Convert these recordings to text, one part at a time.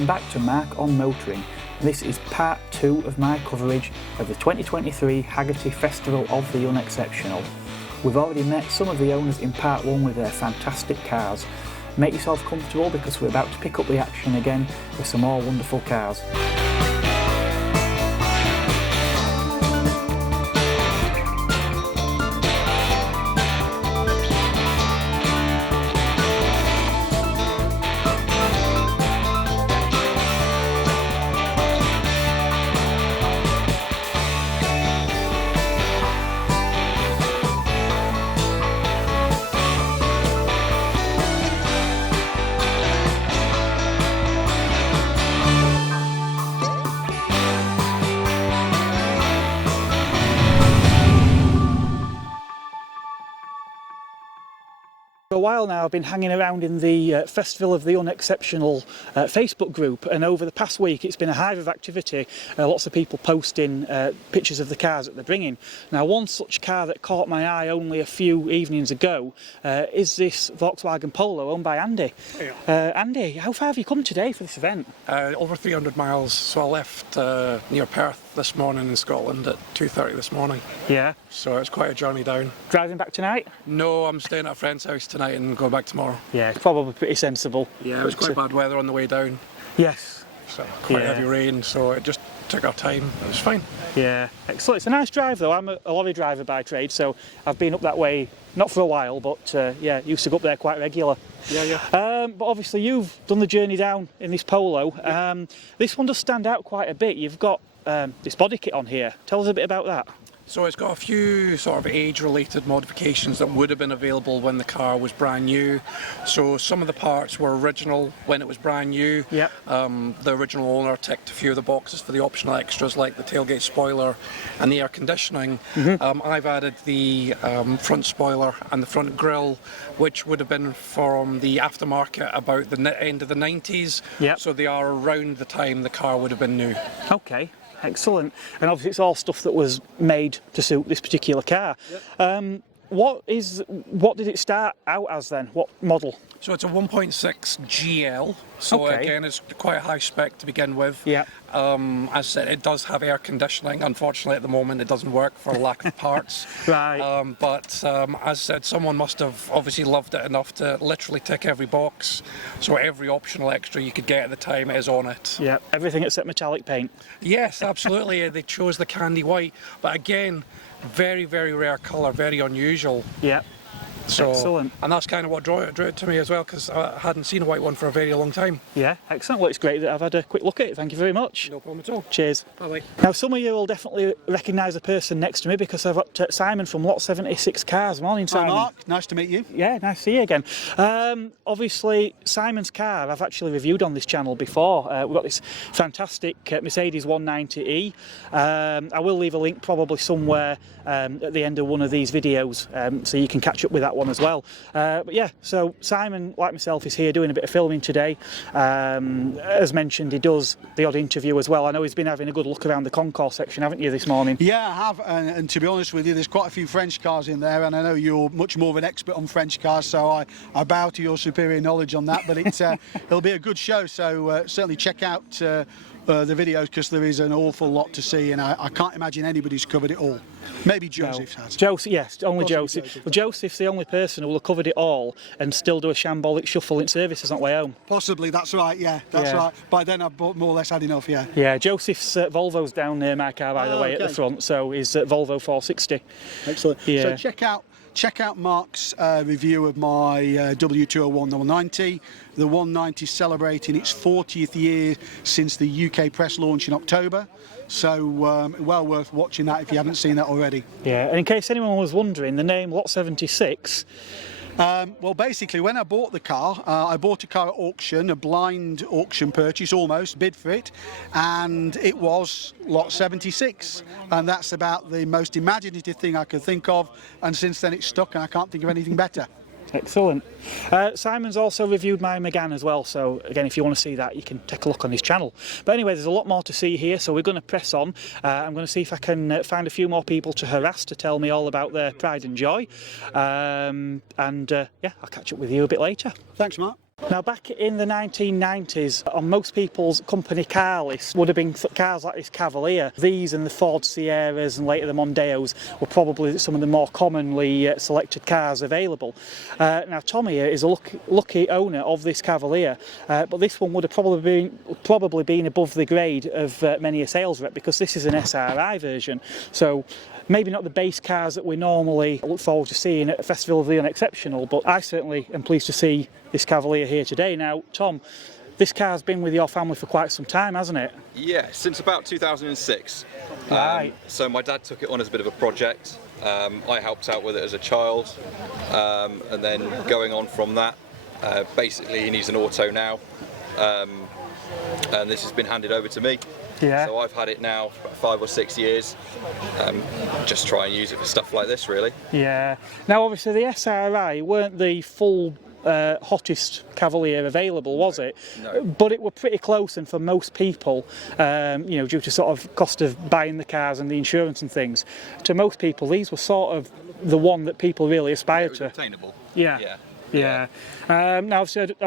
Welcome back to Mark on Motoring. This is part 2 of my coverage of the 2023 Haggerty Festival of the Unexceptional. We've already met some of the owners in part 1 with their fantastic cars. Make yourself comfortable because we're about to pick up the action again with some more wonderful cars. For a while now I've been hanging around in the Festival of the Unexceptional Facebook group, and over the past week it's been a hive of activity, lots of people posting pictures of the cars that they're bringing. Now, one such car that caught my eye only a few evenings ago is this Volkswagen Polo owned by Andy. Andy, how far have you come today for this event? Over 300 miles, so I left near Perth this morning in Scotland at 2:30 this morning. Yeah. So it's quite a journey down. Driving back tonight? No, I'm staying at a friend's house tonight and go back tomorrow. Yeah, it's probably pretty sensible. Yeah, it was quite bad weather on the way down. Yes. So quite heavy rain, so it just took our time. It was fine. Yeah, excellent. It's a nice drive though. I'm a lorry driver by trade, so I've been up that way, not for a while, but yeah, used to go up there quite regular. Yeah. But obviously you've done the journey down in this Polo. Yeah. This one does stand out quite a bit. You've got this body kit on here. Tell us a bit about that. So it's got a few sort of age-related modifications that would have been available when the car was brand new. So some of the parts were original when it was brand new. Yeah. The original owner ticked a few of the boxes for the optional extras like the tailgate spoiler and the air conditioning. I've added the front spoiler and the front grille, which would have been from the aftermarket about the end of the 90s. Yeah. So they are around the time the car would have been new. Okay. Excellent. And obviously it's all stuff that was made to suit this particular car. Yep. What did it start out as then? What model? So it's a 1.6 GL, so Okay. again it's quite a high spec to begin with. Yeah. As I said, it does have air conditioning. Unfortunately at the moment it doesn't work for lack of parts. Right. But as I said, someone must have obviously loved it enough to literally tick every box. So every optional extra you could get at the time is on it. Yeah, everything except metallic paint. Yes, absolutely. They chose the candy white, but again, very, very rare colour, very unusual. Yeah. So, excellent. And that's kind of what drew it to me as well, because I hadn't seen a white one for a very long time. Yeah, excellent. Well, it's great that I've had a quick look at it. Thank you very much. No problem at all. Cheers. Bye-bye. Now, some of you will definitely recognise the person next to me because I've got Simon from Lot 76 Cars. Morning, Simon. Hi Mark, nice to meet you. Yeah, nice to see you again. Obviously, Simon's car I've actually reviewed on this channel before. We've got this fantastic Mercedes 190e. I will leave a link probably somewhere at the end of one of these videos so you can catch up with that one as well. But yeah, so Simon, like myself, is here doing a bit of filming today. As mentioned, he does the odd interview as well. I know he's been having a good look around the concourse section, haven't you, this morning? Yeah, I have, and to be honest with you, there's quite a few French cars in there, and I know you're much more of an expert on French cars, so I bow to your superior knowledge on that, but it'll be a good show, so certainly check out the videos because there is an awful lot to see, and I can't imagine anybody's covered it all. Maybe Joseph has. Joseph, yes, only Possibly Joseph. Well, Joseph's the only person who will have covered it all and still do a shambolic shuffle in services on the way home. Possibly, that's right, yeah, that's right. By then I've more or less had enough, yeah. Yeah, Joseph's Volvo's down near my car, by the way, at the front, so his Volvo 460. Excellent. Yeah. So check out Mark's review of my W201 190. The 190 is celebrating its 40th year since the UK press launch in October. So well worth watching that if you haven't seen that already. Yeah, and in case anyone was wondering, the name Lot 76... well, basically, when I bought the car, I bought a car at auction, a blind auction purchase almost, bid for it, and it was Lot 76. And that's about the most imaginative thing I could think of, and since then it's stuck and I can't think of anything better. Excellent. Simon's also reviewed my Megane as well, so again, if you want to see that, you can take a look on his channel. But anyway, there's a lot more to see here, so we're going to press on. I'm going to see if I can find a few more people to harass to tell me all about their pride and joy. Yeah, I'll catch up with you a bit later. Thanks, Mark. Now, back in the 1990s, on most people's company car list would have been cars like this Cavalier. These and the Ford Sierras and later the Mondeos were probably some of the more commonly selected cars available. Now, Tom here is a lucky owner of this Cavalier, but this one would have probably been above the grade of many a sales rep, because this is an SRI version. So maybe not the base cars that we normally look forward to seeing at a festival of the Unexceptional, but I certainly am pleased to see this Cavalier here today. Now, Tom, this car's been with your family for quite some time, hasn't it? Yeah, since about 2006. Right. So my dad took it on as a bit of a project. I helped out with it as a child, and then going on from that, basically he needs an auto now, and this has been handed over to me. Yeah. So I've had it now for about 5 or 6 years. Just try and use it for stuff like this, really. Yeah. Now, obviously, the SRI weren't the full hottest Cavalier available, was it? No. But it were pretty close, and for most people, you know, due to sort of cost of buying the cars and the insurance and things, to most people, these were sort of the one that people really aspired It was to. obtainable. Yeah. Yeah. Yeah. Now, I'm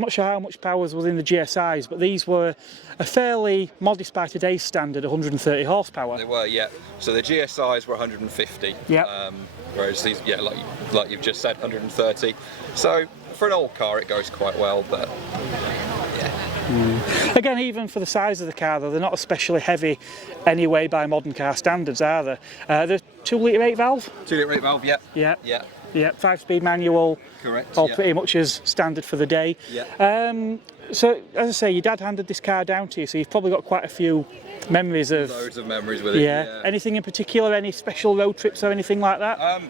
not sure how much power was within the GSIs, but these were a fairly modest, by today's standard, 130 horsepower. They were, yeah. So the GSIs were 150. Yeah. Whereas these, yeah, like you've just said, 130. So for an old car, it goes quite well, but yeah. Again, even for the size of the car, though, they're not especially heavy anyway by modern car standards, are they? They're 2-litre 8-valve? 2-litre 8-valve, yeah. Yeah. Yeah. Yeah, 5-speed manual. Correct. All yeah. pretty much as standard for the day. Yeah. So, as I say, your dad handed this car down to you, so you've probably got quite a few memories of... Loads of memories with it. Yeah. Yeah. Anything in particular, any special road trips or anything like that?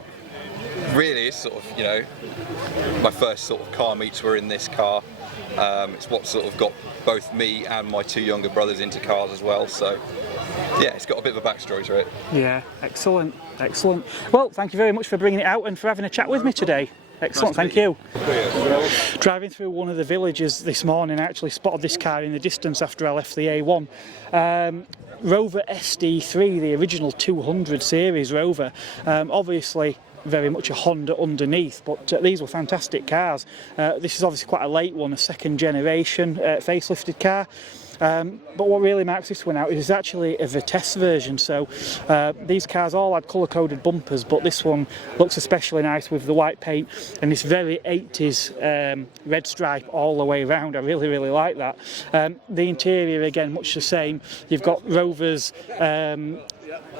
Really, it's sort of, you know, my first sort of car meets were in this car. It's what sort of got both me and my 2 younger brothers into cars as well. So, yeah, it's got a bit of a backstory to it. Yeah, excellent, excellent. Well, thank you very much for bringing it out and for having a chat with me today. Excellent, thank you. Driving through one of the villages this morning, I actually spotted this car in the distance after I left the A1. Rover SD3, the original 200 series Rover. Obviously very much a Honda underneath, but these were fantastic cars. This is obviously quite a late one, a second generation facelifted car. But what really marks this one out is actually a Vitesse version. So these cars all had colour-coded bumpers, but this one looks especially nice with the white paint and this very 80s red stripe all the way around. I really, really like that. The interior, again, much the same. You've got Rover's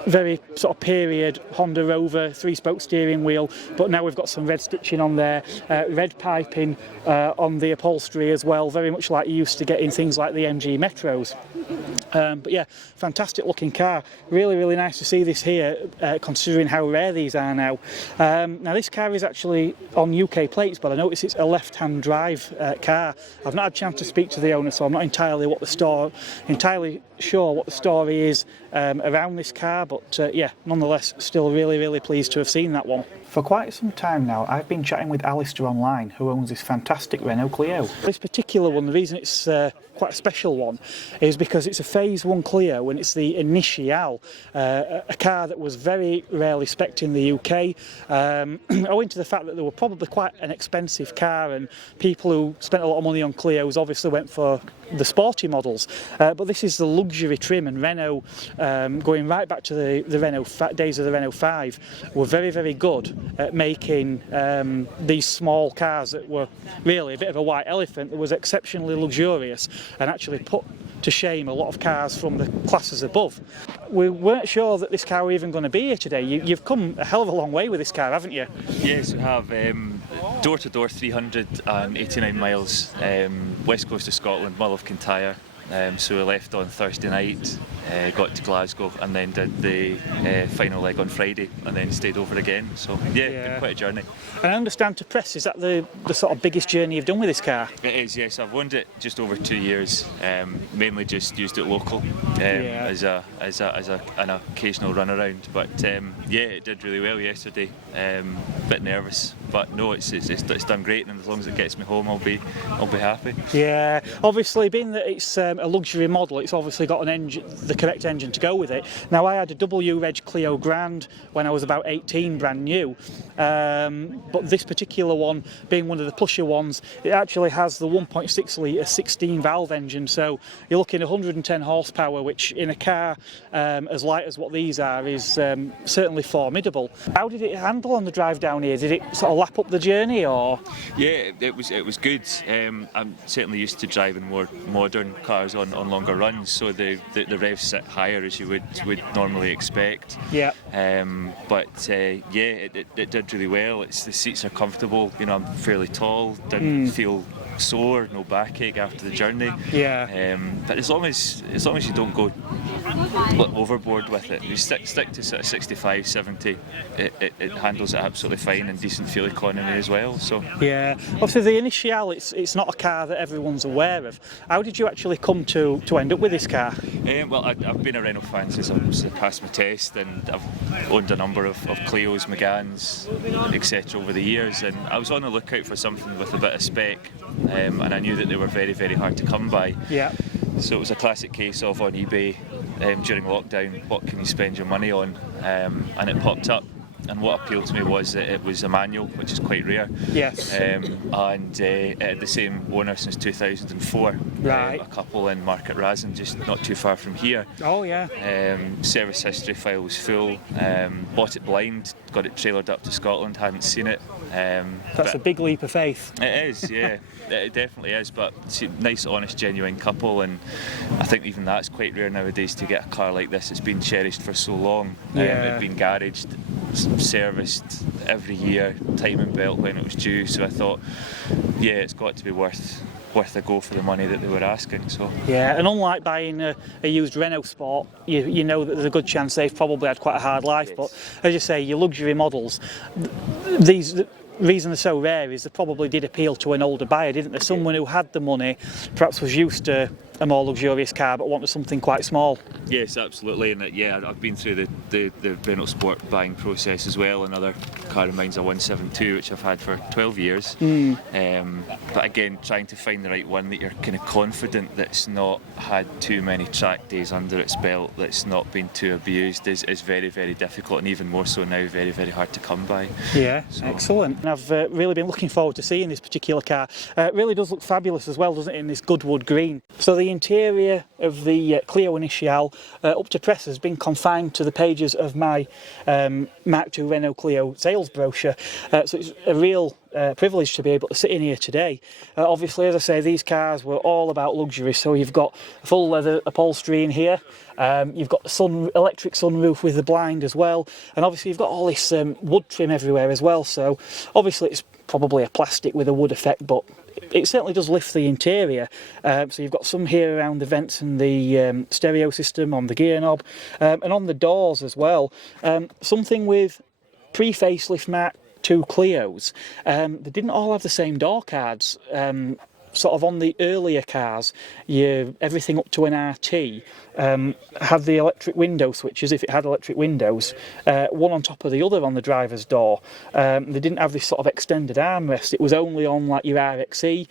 very sort of period Honda Rover 3-spoke steering wheel, but now we've got some red stitching on there, red piping on the upholstery as well, very much like you used to get in things like the MG Metros. But yeah, fantastic looking car. Really, really nice to see this here, considering how rare these are now. Now this car is actually on UK plates, but I notice it's a left-hand drive car. I've not had a chance to speak to the owner, so I'm not entirely sure what the story is around this car, but yeah, nonetheless, still really, really pleased to have seen that one. For quite some time now, I've been chatting with Alistair online, who owns this fantastic Renault Clio. This particular one, the reason it's quite a special one, is because it's a Phase 1 Clio and it's the Initial, a car that was very rarely spec'd in the UK, owing to the fact that they were probably quite an expensive car, and people who spent a lot of money on Clios obviously went for the sporty models. But this is the luxury trim, and Renault, going right back to the Renault days of the Renault 5, were very, very good at making these small cars that were really a bit of a white elephant that was exceptionally luxurious and actually put to shame a lot of cars from the classes above. We weren't sure that this car were even going to be here today. You've come a hell of a long way with this car, haven't you? Yes, we have door to door 389 miles, west coast of Scotland, Mull of Kintyre. So we left on Thursday night, got to Glasgow, and then did the final leg on Friday, and then stayed over again. So yeah, been quite a journey. And I understand to press, is that the sort of biggest journey you've done with this car? It is, yes. I've owned it just over 2 years. Mainly just used it local as an occasional run around. But yeah, it did really well yesterday. Bit nervous, but no, it's done great, and as long as it gets me home, I'll be happy. Yeah, obviously, being that it's a luxury model, it's obviously got an engine, the correct engine to go with it. Now, I had a W Reg Clio Grand when I was about 18, brand new, but this particular one, being one of the plusher ones, it actually has the 1.6 litre 16 valve engine, so you're looking at 110 horsepower, which in a car as light as what these are is certainly formidable. How did it handle on the drive down here? Did it sort of lap up the journey, or? Yeah, it was good. I'm certainly used to driving more modern cars on longer runs, so the revs sit higher as you would normally expect. Yeah. It did really well. The seats are comfortable. You know, I'm fairly tall. Didn't feel sore, no backache after the journey. Yeah. But as long as you don't go overboard with it, you stick to sort of 65, 70, it handles it absolutely fine, and decent fuel economy as well. So Yeah. Obviously, the Initial, it's not a car that everyone's aware of. How did you actually come to end up with this car? Well, I've been a Renault fan since I passed my test, and I've owned a number of Clios, Meganes, etc. over the years, and I was on the lookout for something with a bit of spec, and I knew that they were very, very hard to come by. Yeah. So it was a classic case of on eBay during lockdown, what can you spend your money on, and it popped up. And what appealed to me was that it was a manual, which is quite rare. Yes. And it had the same owner since 2004. Right. A couple in Market Rasen, just not too far from here. Oh yeah. Service history file was full. Bought it blind, got it trailered up to Scotland, hadn't seen it. That's a big leap of faith. It is, yeah. It definitely is, but it's a nice, honest, genuine couple, and I think even that's quite rare nowadays to get a car like this. It's been cherished for so long. Yeah. It'd been garaged, serviced every year, timing belt when it was due, so I thought, yeah, it's got to be worth a go for the money that they were asking. So Yeah, and unlike buying a used Renault Sport, you know that there's a good chance they've probably had quite a hard life. But as you say, your luxury models, the reason they're so rare is they probably did appeal to an older buyer, didn't they? Someone who had the money, perhaps was used to a more luxurious car but wanted something quite small. Yes, absolutely, and I've been through the Renault Sport buying process as well. Another car of mine's a 172, which I've had for 12 years. But again, trying to find the right one that you're kind of confident that's not had too many track days under its belt, that's not been too abused, is very, very difficult, and even more so now, very, very hard to come by. Yeah, so. Excellent. And I've really been looking forward to seeing this particular car. It really does look fabulous as well, doesn't it, in this Goodwood green. So the interior of the Clio Initial up to press has been confined to the pages of my Mark II Renault Clio sales brochure, so it's a real privilege to be able to sit in here today. Obviously, as I say, these cars were all about luxury, so you've got full leather upholstery in here, you've got the electric sunroof with the blind as well, and obviously you've got all this wood trim everywhere as well, so obviously it's probably a plastic with a wood effect, but it certainly does lift the interior. So you've got some here around the vents and the stereo system on the gear knob, and on the doors as well. Something with pre-facelift Mark II Clios, they didn't all have the same door cards. Sort of on the earlier cars, everything up to an RT had the electric window switches, if it had electric windows, one on top of the other on the driver's door. They didn't have this sort of extended armrest, it was only on like your RXE.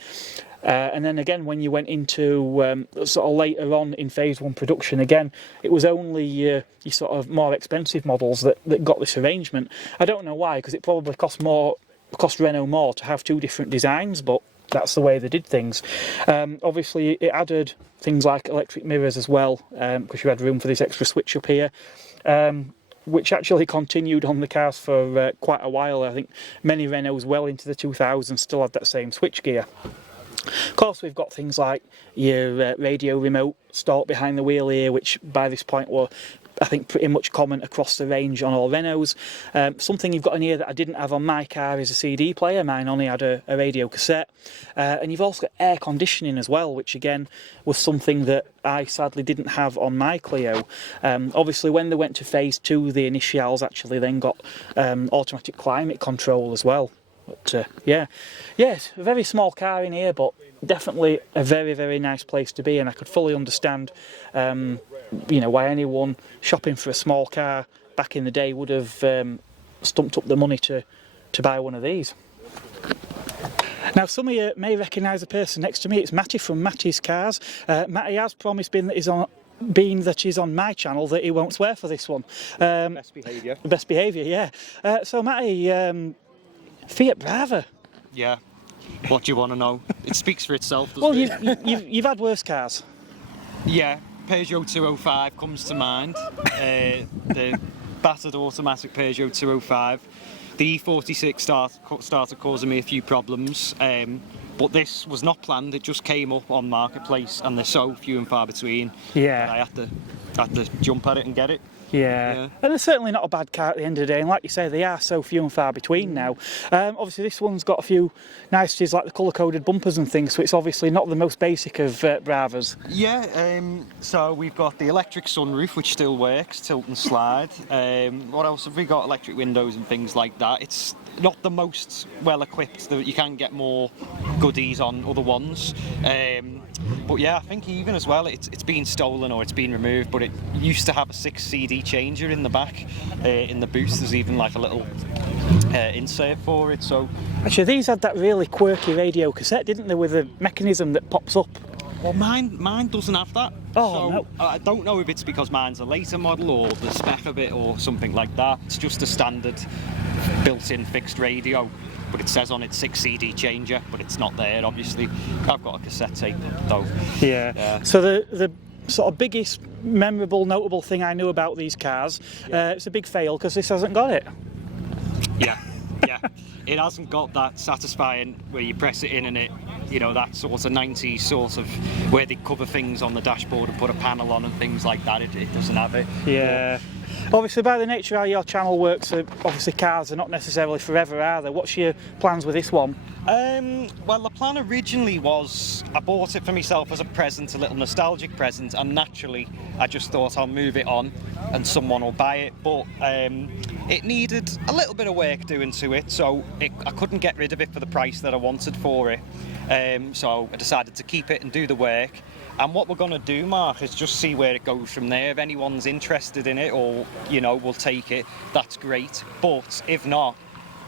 And then again, when you went into sort of later on in phase 1 production, again, it was only your sort of more expensive models that got this arrangement. I don't know why, because it probably cost Renault more to have two different designs, but that's the way they did things. Obviously, it added things like electric mirrors as well, because you had room for this extra switch up here, which actually continued on the cars for quite a while. I think many Renaults well into the 2000s still had that same switchgear. Of course, we've got things like your radio remote stalked behind the wheel here, which by this point were, I think, pretty much common across the range on all Renaults. Something you've got in here that I didn't have on my car is a CD player. Mine only had a radio cassette. And you've also got air conditioning as well, which again was something that I sadly didn't have on my Clio. Obviously, when they went to phase 2, the Initials actually then got automatic climate control as well. But yes, a very small car in here, but definitely a very, very nice place to be, and I could fully understand why anyone shopping for a small car back in the day would have stumped up the money to buy one of these. Now, some of you may recognise the person next to me. It's Matty from Matty's Cars. Matty has promised being that he's on my channel that he won't swear for this one. Best behaviour. Best behaviour, yeah. So Matty, Fiat Brava. Yeah. What do you want to know? It speaks for itself, doesn't Well, it? you've had worse cars. Yeah, Peugeot 205 comes to mind. The battered automatic Peugeot 205. The E46 started causing me a few problems, but this was not planned. It just came up on Marketplace, and they're so few and far between. Yeah. That I had to jump at it and get it. Yeah, and it's certainly not a bad car at the end of the day, and like you say, they are so few and far between now. Obviously this one's got a few niceties like the colour-coded bumpers and things, so it's obviously not the most basic of Bravas. Yeah, so we've got the electric sunroof, which still works, tilt and slide. What else have we got? Electric windows and things like that. It's not the most well equipped, you can get more goodies on other ones. But yeah, I think even as well, it's been stolen or it's been removed, but it used to have a 6 CD changer in the back, in the boot. There's even like a little insert for it. So Actually, these had that really quirky radio cassette, didn't they, with a mechanism that pops up? well, mine doesn't have that. Oh, so no. I don't know if it's because mine's a later model or the spec of it or something like that. It's just a standard built-in fixed radio, but it says on it 6 CD changer, but it's not there obviously. I've got a cassette tape though. Yeah. So the sort of biggest memorable, notable thing I knew about these cars, it's a big fail because this hasn't got it. Yeah. It hasn't got that satisfying where you press it in and it, you know, that sort of 90s sort of where they cover things on the dashboard and put a panel on and things like that. It doesn't have it. Yeah. Obviously, by the nature of how your channel works, obviously cars are not necessarily forever, are they? What's your plans with this one? Well, the plan originally was I bought it for myself as a present, a little nostalgic present, and naturally I just thought I'll move it on and someone will buy it, but it needed a little bit of work doing to it, so I couldn't get rid of it for the price that I wanted for it. So I decided to keep it and do the work. And what we're going to do, Mark, is just see where it goes from there. If anyone's interested in it or, you know, will take it, that's great. But if not,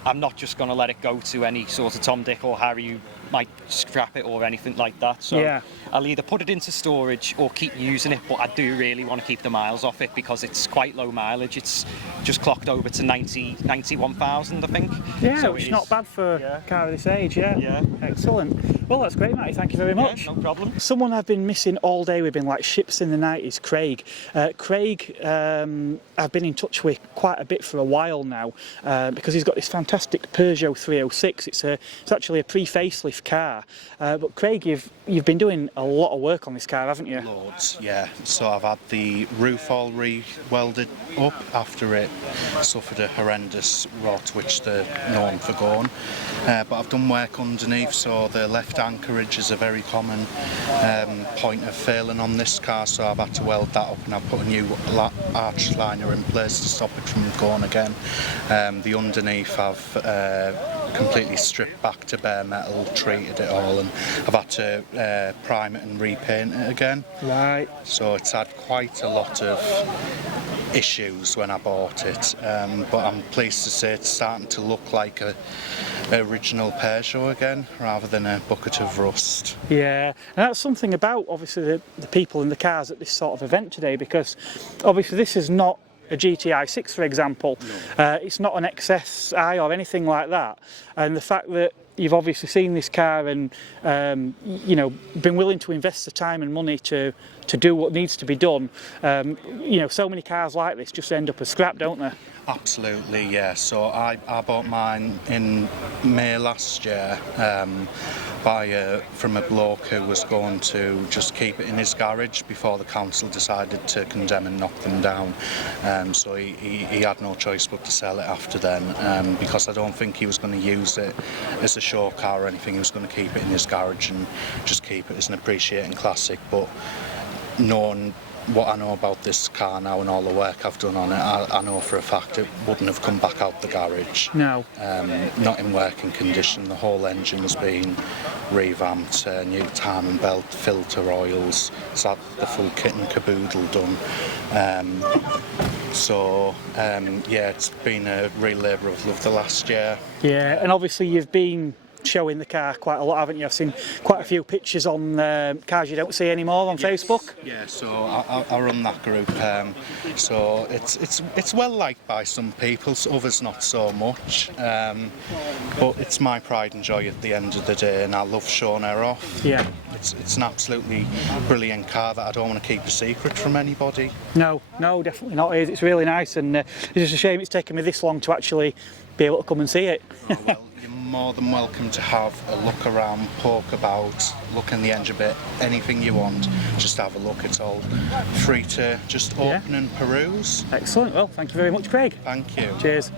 I'm not just going to let it go to any sort of Tom, Dick or Harry who might scrap it or anything like that. So Yeah. I'll either put it into storage or keep using it, but I do really want to keep the miles off it because it's quite low mileage. It's just clocked over to 91,000, I think. Yeah, So which it is not bad for a car of this age, yeah. Yeah. Excellent. Well, that's great, Matty. Thank you very much. Yeah, no problem. Someone I've been missing all day, we've been like ships in the night, is Craig. Craig, I've been in touch with quite a bit for a while now because he's got this fantastic Peugeot 306. It's actually a pre-facelift car. But Craig, you've been doing a lot of work on this car, haven't you? Loads, yeah. So I've had the roof all re-welded up after it suffered a horrendous rot, which they're known for going. But I've done work underneath, so the left anchorage is a very common point of failing on this car, so I've had to weld that up and I've put a new arch liner in place to stop it from going again. The underneath I've completely stripped back to bare metal, treated it all, and I've had to prime it and repaint it again. Right. So it's had quite a lot of issues when I bought it, but I'm pleased to say it's starting to look like a original Peugeot again rather than a bucket of rust. Yeah, and that's something about obviously the people in the cars at this sort of event today, because obviously this is not a GTI 6, for example. No. It's not an XSI or anything like that, and the fact that you've obviously seen this car and you know, been willing to invest the time and money to do what needs to be done. You know, so many cars like this just end up as scrap, don't they? Absolutely, yeah. So I bought mine in May last year from a bloke who was going to just keep it in his garage before the council decided to condemn and knock them down. So he had no choice but to sell it after then, because I don't think he was going to use it as a show car or anything. He was going to keep it in his garage and just keep it as an appreciating classic. But knowing what I know about this car now and all the work I've done on it, I know for a fact it wouldn't have come back out the garage. No. Not in working condition. The whole engine's been revamped, new timing belt, filter oils. It's had the full kit and caboodle done. So yeah, it's been a real labour of love the last year. Yeah, and obviously you've been showing the car quite a lot, haven't you? I've seen quite a few pictures on cars you don't see anymore on Facebook. Yeah, so I run that group. So it's well liked by some people, others not so much. But it's my pride and joy at the end of the day, and I love showing her off. Yeah. It's an absolutely brilliant car that I don't want to keep a secret from anybody. No, definitely not. It's really nice, and it's just a shame it's taken me this long to actually be able to come and see it. Oh, well, you're more than welcome to have a look around, poke about, look in the engine bit, anything you want, just have a look. It's all free to just open and peruse. Excellent. Well, thank you very much, Craig. Thank you. Cheers.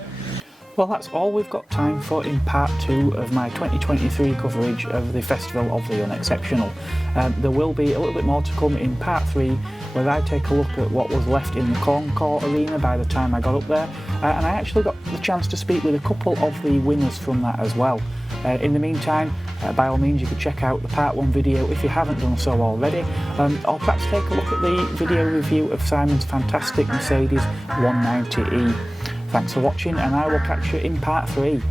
Well, that's all we've got time for in part 2 of my 2023 coverage of the Festival of the Unexceptional. There will be a little bit more to come in part 3, where I take a look at what was left in the Concours Arena by the time I got up there, and I actually got the chance to speak with a couple of the winners from that as well. In the meantime, by all means, you could check out the part 1 video if you haven't done so already, or perhaps take a look at the video review of Simon's fantastic Mercedes 190e. Thanks for watching, and I will catch you in part 3.